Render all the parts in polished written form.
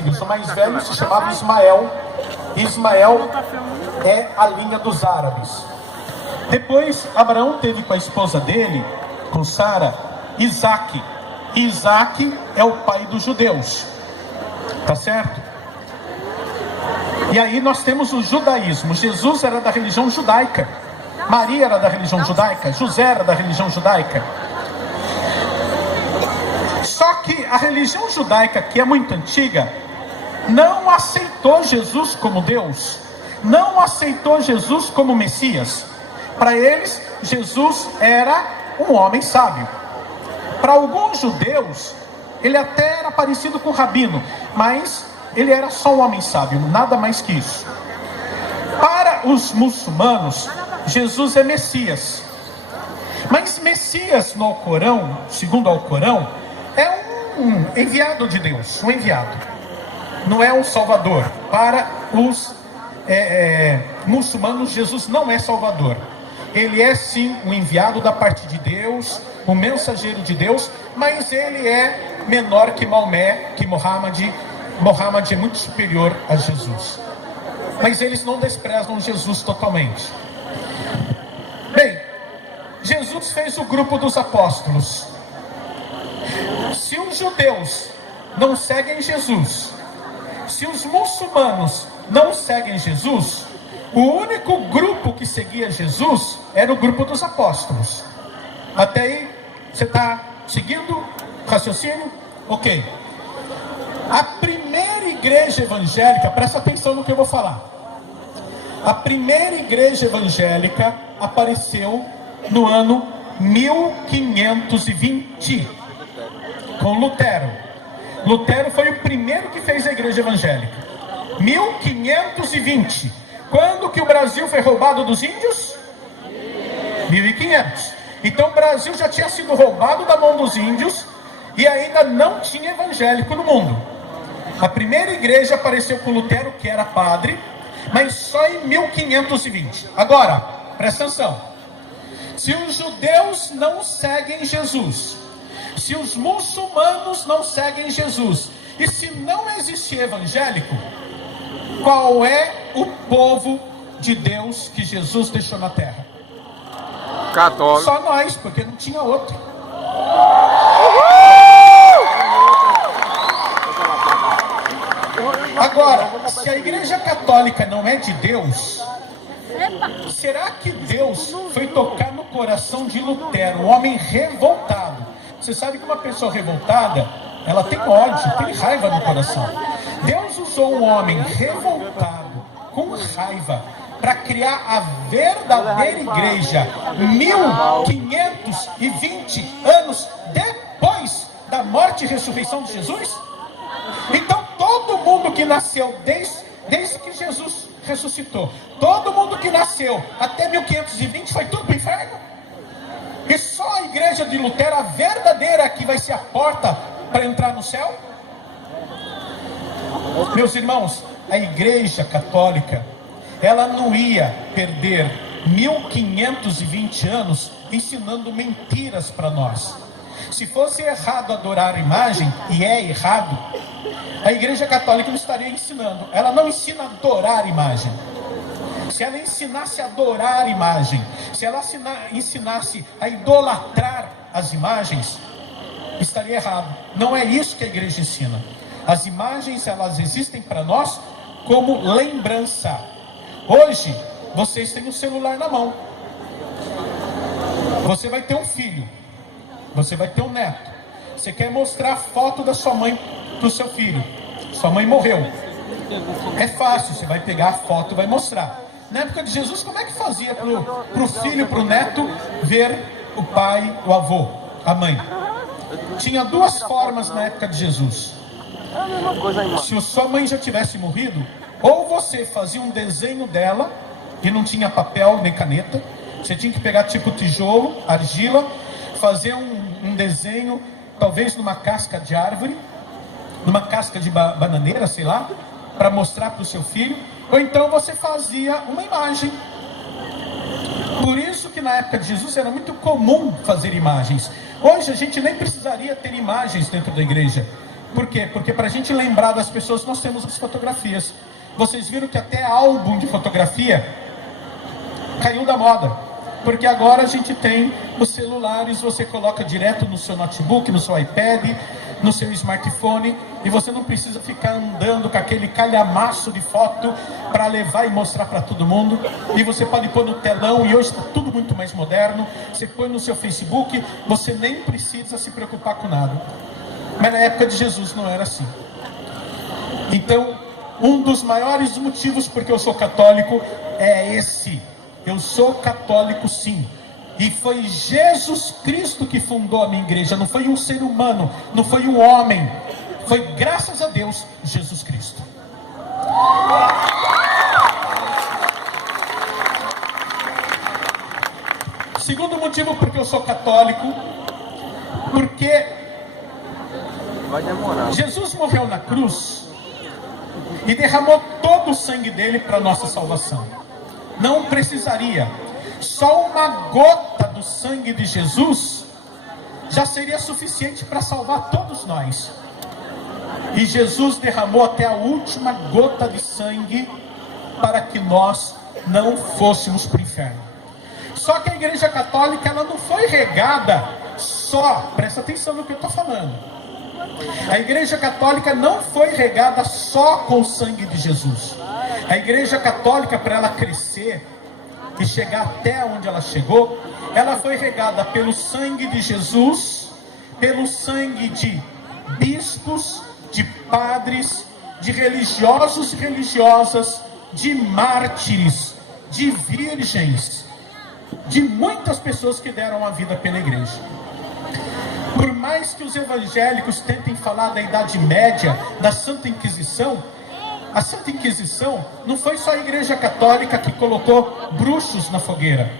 filhos. O mais velho se chamava Ismael. Ismael é a linha dos árabes. Depois, Abraão teve com a esposa dele, com Sara, Isaque. Isaque é o pai dos judeus. Tá certo? E aí nós temos o judaísmo. Jesus era da religião judaica. Maria era da religião judaica. José era da religião judaica. Só que a religião judaica, que é muito antiga, não aceitou Jesus como Deus. Não aceitou Jesus como Messias. Para eles, Jesus era um homem sábio. Para alguns judeus, ele até era parecido com o rabino, mas ele era só um homem sábio, nada mais que isso. Para os muçulmanos, Jesus é Messias. Mas Messias no Alcorão, segundo o Alcorão, é um enviado de Deus, um enviado. Não é um salvador. Para os muçulmanos, Jesus não é salvador. Ele é sim um enviado da parte de Deus, um mensageiro de Deus, mas ele é menor que Maomé, que Muhammad. Muhammad é muito superior a Jesus. Mas eles não desprezam Jesus totalmente. Bem, Jesus fez o grupo dos apóstolos. Se os judeus não seguem Jesus, se os muçulmanos não seguem Jesus, o único grupo que seguia Jesus era o grupo dos apóstolos. Até aí, você está seguindo o raciocínio? Ok. A primeira igreja evangélica, presta atenção no que eu vou falar. A primeira igreja evangélica apareceu no ano 1520, com Lutero. Lutero foi o primeiro que fez a igreja evangélica. 1520. Quando que o Brasil foi roubado dos índios? 1500. Então o Brasil já tinha sido roubado da mão dos índios e ainda não tinha evangélico no mundo. A primeira igreja apareceu com Lutero, que era padre, mas só em 1520. Agora, presta atenção. Se os judeus não seguem Jesus, se os muçulmanos não seguem Jesus, e se não existir evangélico, qual é o povo de Deus que Jesus deixou na terra? Católico. Só nós, porque não tinha outro. Agora, se a igreja católica não é de Deus, será que Deus foi tocar no coração de Lutero, um homem revoltado? Você sabe que uma pessoa revoltada, ela tem ódio, tem raiva no coração. Deus usou um homem revoltado, com raiva, para criar a verdadeira igreja 1520 anos depois da morte e ressurreição de Jesus? Então todo mundo que nasceu desde que Jesus ressuscitou, todo mundo que nasceu até 1520 foi tudo para o inferno? E só a igreja de Lutero, a verdadeira, que vai ser a porta para entrar no céu? Meus irmãos, a igreja católica, ela não ia perder 1520 anos ensinando mentiras para nós. Se fosse errado adorar a imagem, e é errado, a igreja católica não estaria ensinando. Ela não ensina a adorar a imagem. Se ela ensinasse a adorar a imagem, se ela ensinasse a idolatrar as imagens, estaria errado. Não é isso que a igreja ensina. As imagens, elas existem para nós como lembrança. Hoje, vocês têm um celular na mão. Você vai ter um filho. Você vai ter um neto. Você quer mostrar a foto da sua mãe para o seu filho. Sua mãe morreu. É fácil, você vai pegar a foto e vai mostrar. Na época de Jesus, como é que fazia para o filho, para o neto, ver o pai, o avô, a mãe? Tinha duas formas na época de Jesus. Se a sua mãe já tivesse morrido, ou você fazia um desenho dela, e não tinha papel nem caneta, você tinha que pegar tipo tijolo, argila, fazer um desenho, talvez numa casca de árvore, numa casca de bananeira, sei lá, para mostrar para o seu filho, ou então você fazia uma imagem. Por isso que na época de Jesus era muito comum fazer imagens. Hoje a gente nem precisaria ter imagens dentro da igreja. Por quê? Porque para a gente lembrar das pessoas, nós temos as fotografias. Vocês viram que até álbum de fotografia caiu da moda. Porque agora a gente tem os celulares, você coloca direto no seu notebook, no seu iPad, no seu smartphone, e você não precisa ficar andando com aquele calhamaço de foto para levar e mostrar para todo mundo. E você pode pôr no telão, e hoje está tudo muito mais moderno. Você põe no seu Facebook, você nem precisa se preocupar com nada. Mas na época de Jesus não era assim. Então, um dos maiores motivos porque eu sou católico é esse. Eu sou católico, sim. E foi Jesus Cristo que fundou a minha igreja. Não foi um ser humano, não foi um homem. Foi, graças a Deus, Jesus Cristo. Segundo motivo porque eu sou católico, porque Vai demorar. Jesus morreu na cruz e derramou todo o sangue dele para a nossa salvação. Não precisaria. Só uma gota do sangue de Jesus já seria suficiente para salvar todos nós. E Jesus derramou até a última gota de sangue para que nós não fôssemos para o inferno. Só que a Igreja Católica, ela não foi regada só, presta atenção no que eu estou falando. A Igreja Católica não foi regada só com o sangue de Jesus. A Igreja Católica, para ela crescer e chegar até onde ela chegou, ela foi regada pelo sangue de Jesus, pelo sangue de bispos, de padres, de religiosos e religiosas, de mártires, de virgens, de muitas pessoas que deram a vida pela igreja. Por mais que os evangélicos tentem falar da Idade Média, da Santa Inquisição, a Santa Inquisição não foi só a Igreja Católica que colocou bruxos na fogueira.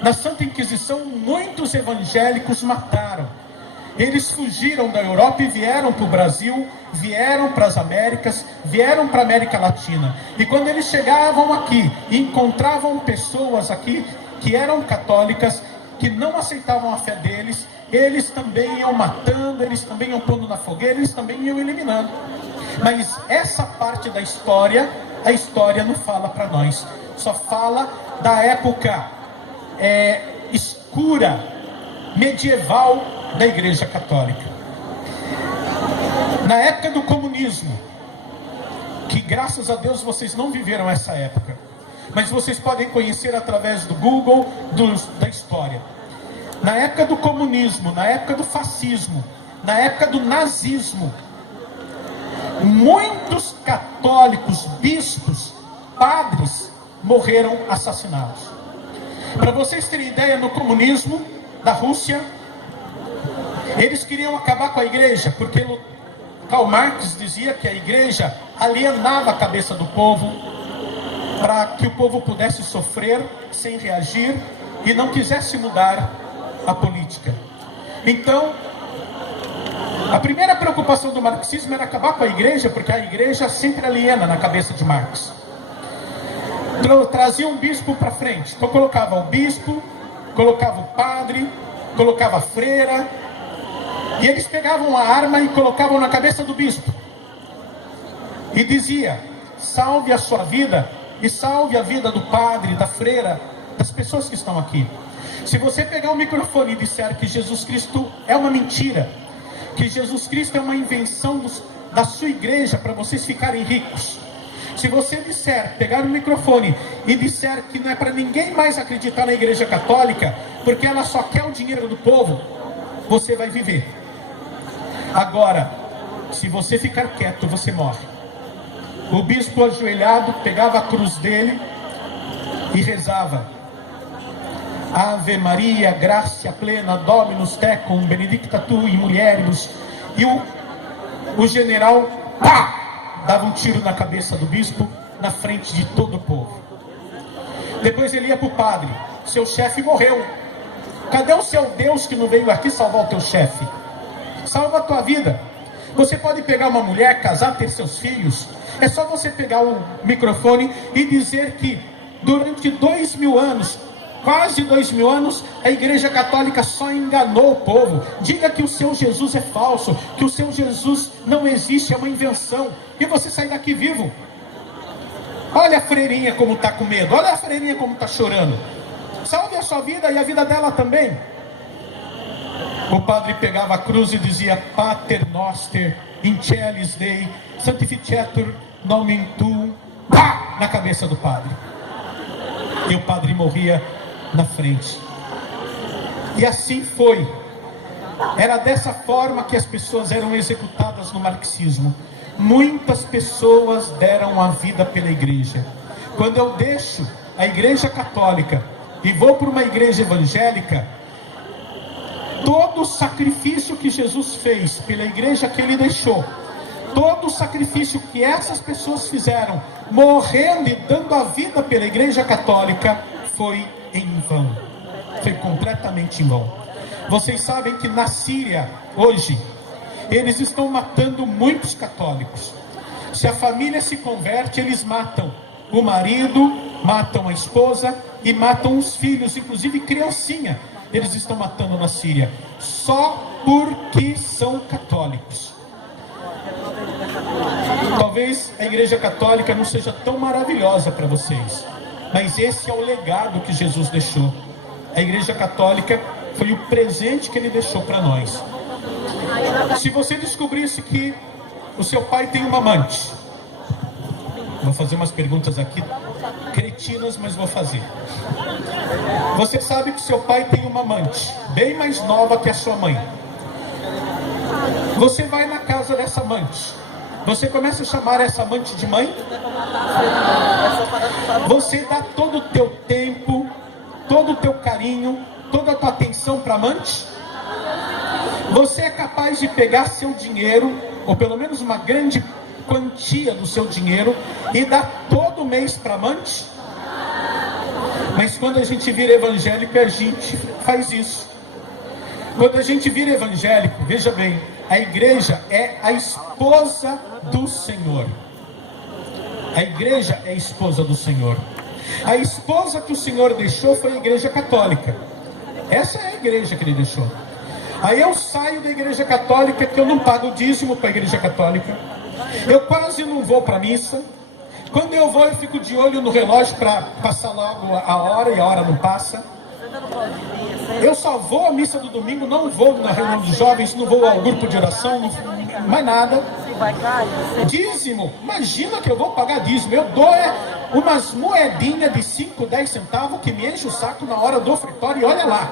Na Santa Inquisição, muitos evangélicos mataram. Eles fugiram da Europa e vieram para o Brasil, vieram para as Américas, vieram para a América Latina. E quando eles chegavam aqui e encontravam pessoas aqui que eram católicas, que não aceitavam a fé deles, eles também iam matando, eles também iam pondo na fogueira, eles também iam eliminando. Mas essa parte da história, a história não fala para nós. Só fala da época escura, medieval da Igreja Católica. Na época do comunismo, que graças a Deus vocês não viveram essa época, mas vocês podem conhecer através do Google, da história. Na época do comunismo, na época do fascismo, na época do nazismo, muitos católicos, bispos, padres morreram assassinados. Para vocês terem ideia, no comunismo da Rússia, eles queriam acabar com a igreja, porque Karl Marx dizia que a igreja alienava a cabeça do povo, para que o povo pudesse sofrer sem reagir e não quisesse mudar a política. Então, a primeira preocupação do marxismo era acabar com a igreja, porque a igreja sempre aliena na cabeça de Marx. Trazia um bispo para frente, então colocava o bispo, colocava o padre, colocava a freira, e eles pegavam a arma e colocavam na cabeça do bispo e dizia: salve a sua vida e salve a vida do padre, da freira, das pessoas que estão aqui. Se você pegar o microfone e disser que Jesus Cristo é uma mentira, que Jesus Cristo é uma invenção da sua igreja para vocês ficarem ricos, se você pegar o microfone e disser que não é para ninguém mais acreditar na Igreja Católica, porque ela só quer o dinheiro do povo, você vai viver. Agora, se você ficar quieto, você morre. O bispo ajoelhado pegava a cruz dele e rezava: Ave Maria, gracia plena, Dominus tecum, benedicta tu in mulieribus. E o general, pá, dava um tiro na cabeça do bispo, na frente de todo o povo. Depois ele ia para o padre: seu chefe morreu. Cadê o seu Deus que não veio aqui salvar o teu chefe? Salva a tua vida. Você pode pegar uma mulher, casar, ter seus filhos. É só você pegar o microfone e dizer que durante 2000 anos quase 2000 anos, a Igreja Católica só enganou o povo. Diga que o seu Jesus é falso, que o seu Jesus não existe, é uma invenção, e você sai daqui vivo. Olha a freirinha como está com medo, olha a freirinha como está chorando. Salve a sua vida e a vida dela também. O padre pegava a cruz e dizia: Pater Noster, in celis Dei, sanctificetur nomen tuum. Pá! Na cabeça do padre. E o padre morria na frente. E assim foi. Era dessa forma que as pessoas eram executadas no marxismo. Muitas pessoas deram a vida pela igreja. Quando eu deixo a igreja católica e vou para uma igreja evangélica, todo o sacrifício que Jesus fez pela igreja que ele deixou, todo o sacrifício que essas pessoas fizeram, morrendo e dando a vida pela igreja católica, foi em vão. Foi completamente em vão. Vocês sabem que na Síria, hoje, eles estão matando muitos católicos. Se a família se converte, eles matam o marido, matam a esposa e matam os filhos, inclusive criancinha. Eles estão matando na Síria, só porque são católicos. Talvez a igreja católica não seja tão maravilhosa para vocês, mas esse é o legado que Jesus deixou. A igreja católica foi o presente que ele deixou para nós. Se você descobrisse que o seu pai tem uma amante, vou fazer umas perguntas aqui cretinas, mas vou fazer. Você sabe que seu pai tem uma amante bem mais nova que a sua mãe. Você vai na casa dessa amante, você começa a chamar essa amante de mãe. Você dá todo o teu tempo, todo o teu carinho, toda a tua atenção para a amante. Você é capaz de pegar seu dinheiro, ou pelo menos uma grande quantia do seu dinheiro, e dar todo mês para a amante? Mas quando a gente vira evangélico, a gente faz isso. Quando a gente vira evangélico, veja bem, a igreja é a esposa do Senhor. A igreja é a esposa do Senhor. A esposa que o Senhor deixou foi a igreja católica. Essa é a igreja que ele deixou. Aí eu saio da igreja católica, que eu não pago dízimo para a igreja católica. Eu quase não vou para a missa. Quando eu vou, eu fico de olho no relógio para passar logo a hora, e a hora não passa. Eu só vou à missa do domingo, não vou na reunião dos jovens, não vou ao grupo de oração, não, mais nada. Dízimo, imagina que eu vou pagar dízimo. Eu dou umas moedinhas de 5, 10 centavos que me enche o saco na hora do ofertório, e olha lá.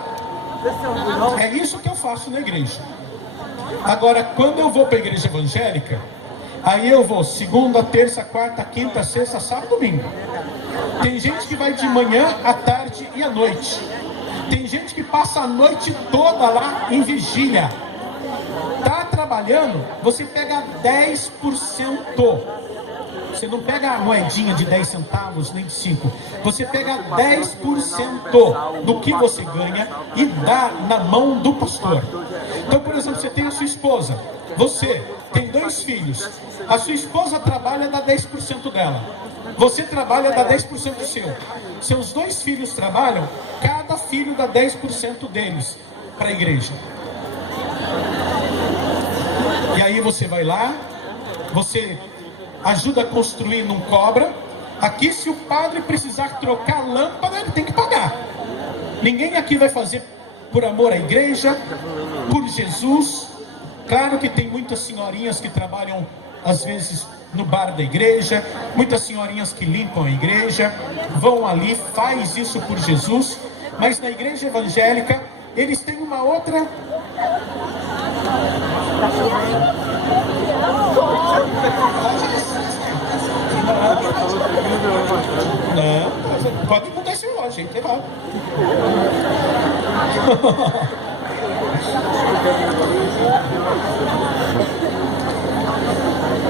É isso que eu faço na igreja. Agora, quando eu vou para a igreja evangélica, aí eu vou segunda, terça, quarta, quinta, sexta, sábado, domingo. Tem gente que vai de manhã, à tarde e à noite. Tem gente que passa a noite toda lá em vigília. Tá trabalhando, você pega 10%. Você não pega a moedinha de 10 centavos, nem de 5. Você pega 10% do que você ganha e dá na mão do pastor. Então, por exemplo, você tem a sua esposa. Você tem 2 filhos. A sua esposa trabalha, dá 10% dela. Você trabalha, dá 10% do seu. Seus 2 filhos trabalham, cada filho dá 10% deles para a igreja. E aí você vai lá, você ajuda a construir, não cobra. Aqui, se o padre precisar trocar a lâmpada, ele tem que pagar. Ninguém aqui vai fazer por amor à igreja, por Jesus. Claro que tem muitas senhorinhas que trabalham, às vezes, no bar da igreja, muitas senhorinhas que limpam a igreja, vão ali, faz isso por Jesus. Mas na igreja evangélica, eles têm uma outra... Não, pode mudar esse relógio, hein? Tem lá.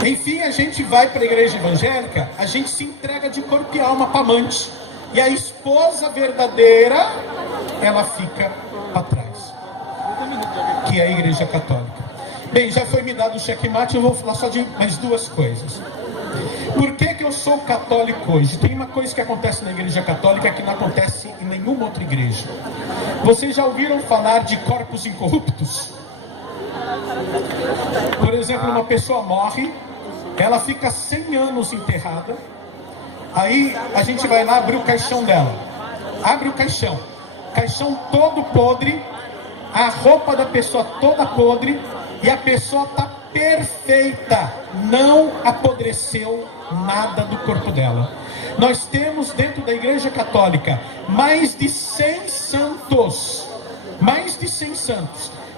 Enfim, a gente vai para a igreja evangélica, a gente se entrega de corpo e alma para amante. E a esposa verdadeira, ela fica para trás, que é a igreja católica. Bem, já foi me dado o checkmate, eu vou falar só de mais 2 coisas. Por que que eu sou católico hoje. Tem uma coisa que acontece na igreja católica que não acontece em nenhuma outra igreja. Vocês já ouviram falar de corpos incorruptos? Por exemplo, uma pessoa morre, ela fica 100 anos enterrada, aí a gente vai lá abrir o caixão dela. Abre o caixão todo podre, a roupa da pessoa toda podre, e a pessoa está perfeita, não apodreceu nada do corpo dela. Nós temos dentro da igreja católica mais de 100 santos,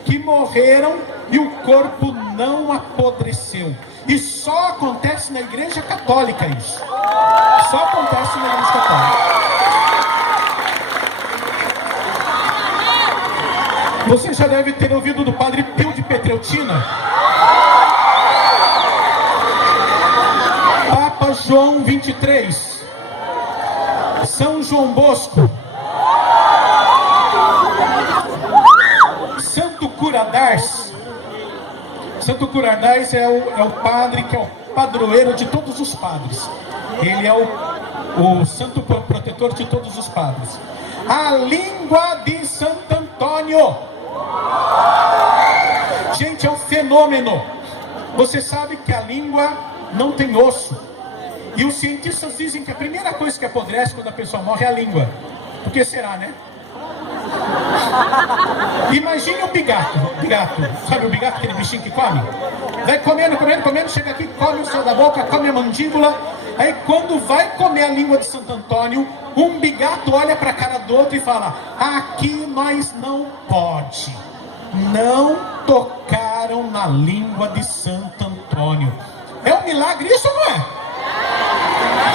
que morreram e o corpo não apodreceu. E só acontece na igreja católica isso. Só acontece na igreja católica. Você já deve ter ouvido do Padre Pio de Petreutina. Papa João 23. São João Bosco. Santo Curadars. Santo Curadars é o padre que é o padroeiro de todos os padres. Ele é o santo protetor de todos os padres. A língua de Santo Antônio. Gente, é um fenômeno. Você sabe que a língua não tem osso. E os cientistas dizem que a primeira coisa que apodrece quando a pessoa morre é a língua. Por que será, né? Imagine o bigato. Sabe o bigato, aquele bichinho que come? Vai comendo, chega aqui, come o céu da boca, come a mandíbula. Aí quando vai comer a língua de Santo Antônio, um bigato olha para a cara do outro e fala: aqui nós não pode. Não tocaram na língua de Santo Antônio. É um milagre isso ou não é?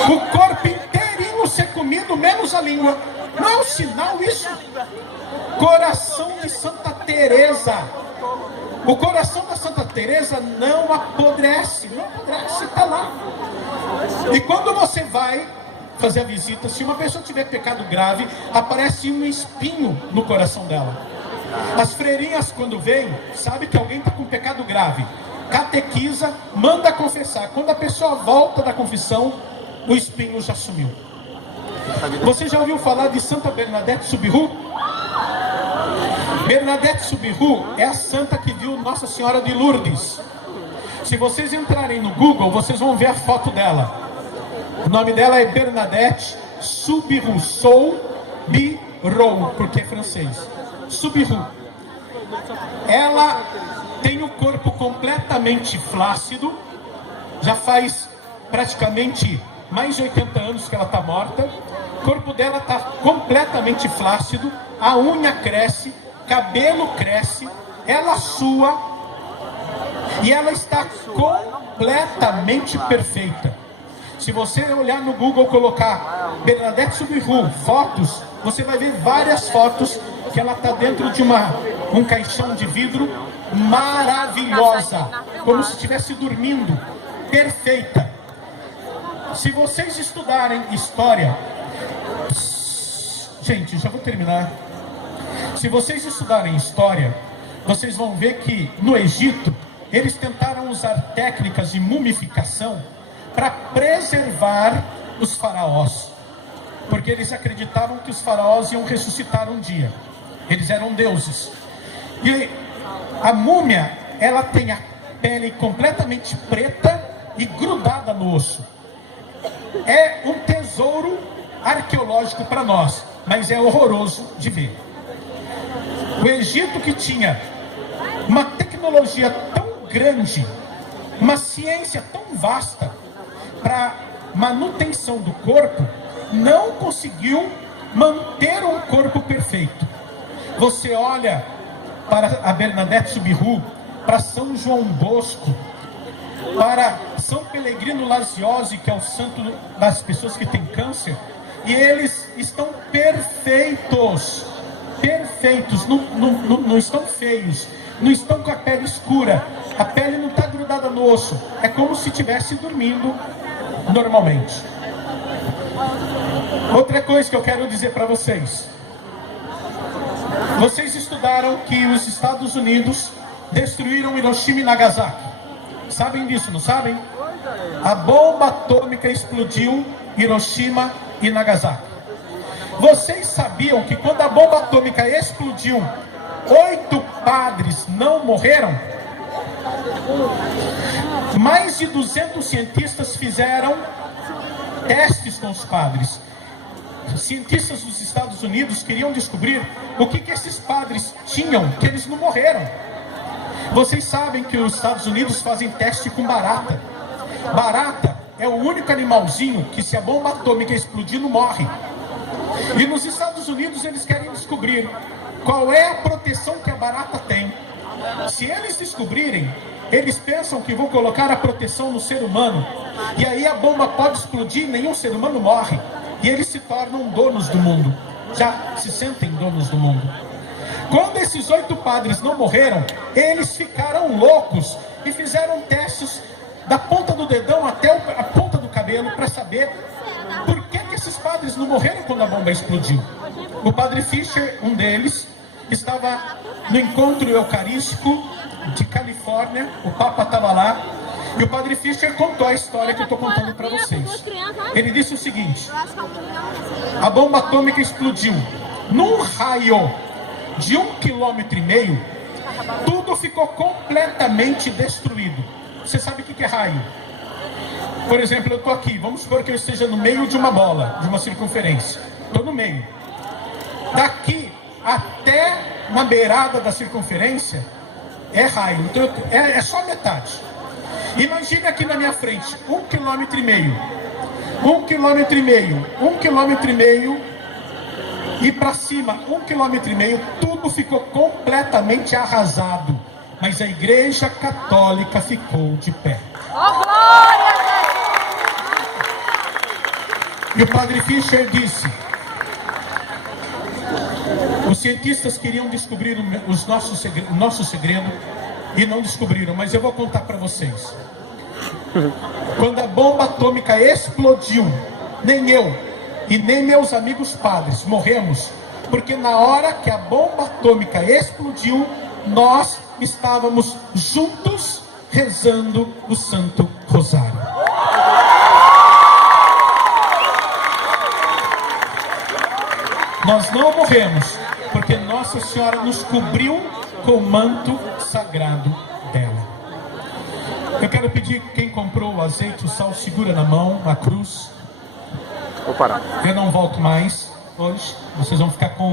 O corpo inteirinho ser comido, menos a língua. Não é um sinal isso? Coração de Santa Teresa. O coração da Santa Teresa não apodrece, está lá. E quando você vai fazer a visita, se uma pessoa tiver pecado grave, aparece um espinho no coração dela. As freirinhas, quando vêm, sabe que alguém está com pecado grave, catequiza, manda confessar. Quando a pessoa volta da confissão, o espinho já sumiu. Você já ouviu falar de Santa Bernadette Soubirous? Bernadette Soubirous é a santa que viu Nossa Senhora de Lourdes. Se vocês entrarem no Google, vocês vão ver a foto dela. O nome dela é Bernadette Soubirous, Soubirous, porque é francês. Soubirous. Ela tem o corpo completamente flácido, já faz praticamente mais de 80 anos que ela está morta. O corpo dela está completamente flácido, a unha cresce, cabelo cresce, ela sua e ela está completamente perfeita. Se você olhar no Google, colocar Bernadette Soubirous fotos, você vai ver várias fotos que ela está dentro de um caixão de vidro, maravilhosa, como se estivesse dormindo, perfeita. Se vocês estudarem história, gente, já vou terminar. Se vocês estudarem história, vocês vão ver que no Egito eles tentaram usar técnicas de mumificação para preservar os faraós, porque eles acreditavam que os faraós iam ressuscitar um dia. Eles eram deuses. E a múmia, ela tem a pele completamente preta e grudada no osso. É um tesouro arqueológico para nós, mas é horroroso de ver. O Egito, que tinha uma tecnologia tão grande, uma ciência tão vasta para manutenção do corpo, não conseguiu manter um corpo perfeito. Você olha para a Bernadette Soubirous, para São João Bosco, para São Pellegrino Lasiosi, que é o santo das pessoas que têm câncer, e eles estão perfeitos, não estão feios, não estão com a pele escura, a pele não está grudada no osso, é como se estivesse dormindo normalmente. Outra coisa que eu quero dizer para vocês: vocês estudaram que os Estados Unidos destruíram Hiroshima e Nagasaki, Sabem disso, não sabem? A bomba atômica explodiu Hiroshima e Nagasaki. Vocês sabiam que quando a bomba atômica explodiu, 8 padres não morreram? Mais de 200 cientistas fizeram testes com os padres. Cientistas dos Estados Unidos queriam descobrir o que esses padres tinham, que eles não morreram. Vocês sabem que os Estados Unidos fazem teste com barata. Barata é o único animalzinho que, se a bomba atômica explodir, não morre. E nos Estados Unidos eles querem descobrir qual é a proteção que a barata tem. Se eles descobrirem, eles pensam que vão colocar a proteção no ser humano, e aí a bomba pode explodir e nenhum ser humano morre, e eles se tornam donos do mundo, já se sentem donos do mundo. Quando esses 8 padres não morreram, eles ficaram loucos e fizeram testes da ponta do dedão até a ponta do cabelo para saber por que esses padres não morreram quando a bomba explodiu. O padre Fisher, um deles, estava no encontro eucarístico de Califórnia, o Papa estava lá, e o padre Fisher contou a história que eu estou contando para vocês. Ele disse o seguinte: a bomba atômica explodiu. Num raio de 1,5 km, tudo ficou completamente destruído. Você sabe o que é raio? Por exemplo, eu estou aqui, vamos supor que eu esteja no meio de uma bola, de uma circunferência. Estou no meio. Daqui até na beirada da circunferência é raio, então é só metade. Imagina aqui na minha frente, 1,5 km, 1,5 km, 1,5 km e para cima, 1,5 km, tudo ficou completamente arrasado, mas a Igreja Católica ficou de pé. E o padre Fisher disse: os cientistas queriam descobrir o nosso segredo e não descobriram, mas eu vou contar para vocês. Quando a bomba atômica explodiu, nem eu e nem meus amigos padres morremos, porque na hora que a bomba atômica explodiu, nós estávamos juntos rezando o Santo Rosário. Nós não morremos, porque Nossa Senhora nos cobriu com o manto sagrado dela. Eu quero pedir, quem comprou o azeite, o sal, segura na mão, a cruz. Vou parar. Eu não volto mais hoje, vocês vão ficar com